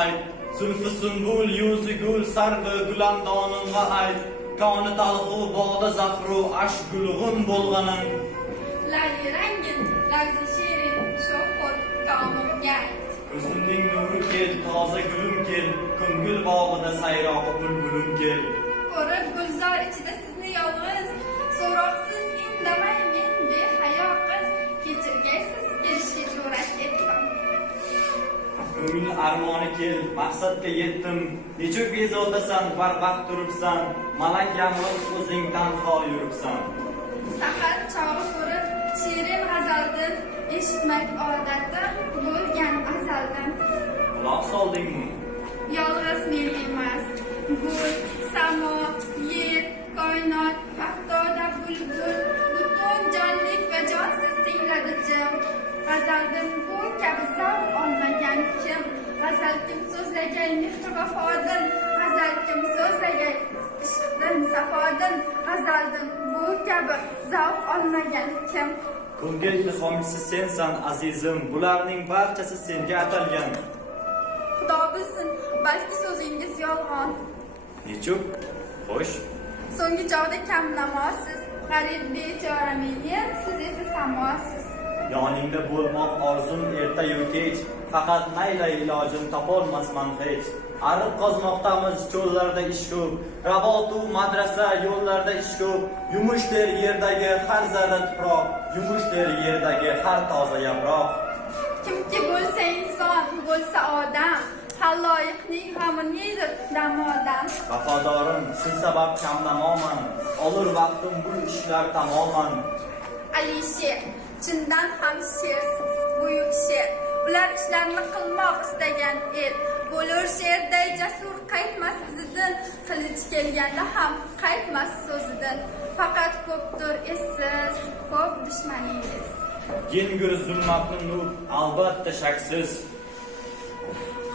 ayt. Zulfi sunbul yuzi gul sargı gulandonunga ayt. Koni talg'u bog'da zahru aşk gulg'un bo'lganing. Lali rangin, lagzi shirin, sho'xur komimga ayt. Ko'zimning nuri kel, toza gulim kel, ko'ngil bog'ida sayroq bulbulim kel. Ko'rib gulzor ichida sizni yolg'iz, so'roqsiz indamay men behayo qiz, kechirgaysiz kelishga jur'at etdim. Ko'ngil armoni kel, maqsadga yetdim. Nechuk bezotasan, barvaqt turibsan, malak yamg'ir o'zing tanho yuribsan. Sahar chog'i ko'rib shirin g'azaldim, eshitmak odatim bo'lgan azaldan. Quloq soldingmi? Yolg'iz men emas, gul, samo, yer, koinot, vaqtoda bulbul, butun jonlik va jonsiz tingladi jim. G'azaldim bu kabi zavq olmagan kim? G'azal kim so'zlagay mehr vafodin, g'azal kim so'zlagay ishqdin, safodin, g'azaldim bu kabi zavq olmagan kim? Ko'ngil ilhomchisi sensan azizim, bularning barchasi senga atalgan. Xudo bilsin, balki so'zingiz yolg'on. Nechuk? Xo'sh. So'nggi chog'da kam namosiz, g'arib bechora men, siz esa samosiz. Yoningda bo'lmoq orzum erta-yu kech, faqat mayla ilojim topolmasman hech. Ariq qozmoqdamiz cho'llarda ish ko'p, ravotu madrasa yo'llarda ish ko'p. Yumush ter yerdagi har zarra tuproq, yumush ter yerdagi har toza yaproq. Kimki bo'lsa inson, bo'lsa odam, xaloyiqning g'amini yeydi damodan. Vafodorim, shu sabab kamnamoman, olur vaqtim bu ishlar tamoman. Alisher, chindan ham shersiz, buyuk sher. Ular ishlarni qilmoq istagan el. Bo'lur sherday jasur qaytmas izidan, qilich kelganda ham qaytmas so'zidan. Faqat ko'pdir essiz, ko'p dushmaningiz. Yengir zulmatni nur, albatta shaksiz.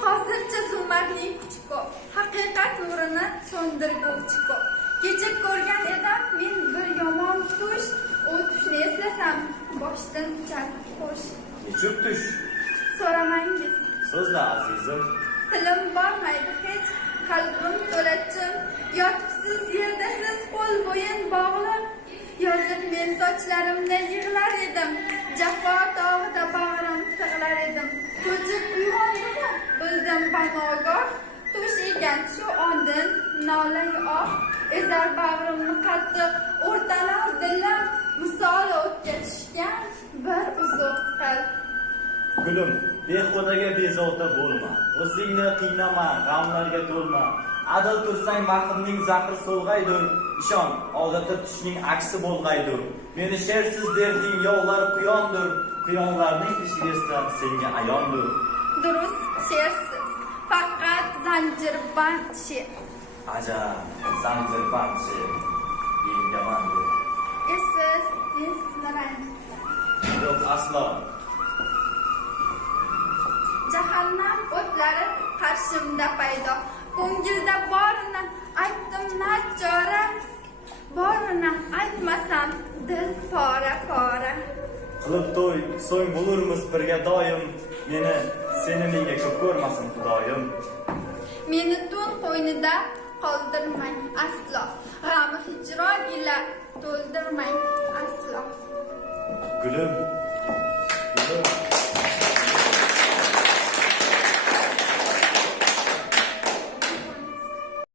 Hozircha zulmatning kuchi ko'p, haqiqat nurini so'ndirguvchi ko'p. Kecha ko'rgan edim men bir yomon tush, u tushni eslasam boshdan uchar qo'sh. Nechuk tush? So'ramangiz. So'zla azizim. Tilim bormaydi hech, qalbim to'lachim. Yotibsiz yerda siz qo'l bo'yin bog'lab, yozib men sochlarimda yig'lar edim. Jafo tog'ida bag'rim tig'lar edim. Ko'chib uyg'ondim, bildim panogoh. Tush ekan shu ondin nolay oh, ezar bag'rimni qattiq o'rtalar dilim. Misoli o'tga tushgan bir uzuq qalb. Gulim, behudaga bezovta bo'lma. O'zingni qiynama, g'amlarga to'lma. Adil tursang mahrimning zahri so'lg'aydir. Ishon, odatda tushning aksi bo'lg'aydir. Meni shersiz derding yovlar quyondir. Quyonlarning ishi esa senga ayondir. Durust shersiz, faqat zanjirband sher. Ajab, zanjirband sher. Yengaman deb. Siz, men sizni ranjitaman. Yo'q, aslo. Jahannam o'tlari qarshimda paydo. Ko'ngilda borini aytdim nachora. Borini aytmasam dil pora. Qilib to'y, so'ng bo'lurmiz birga doim. Seni menga ko'p ko'rmasin Xudoyim. Meni tun qo'ynida qoldirmang aslo. G'am hijron ila to'ldirmang aslo. Gulim.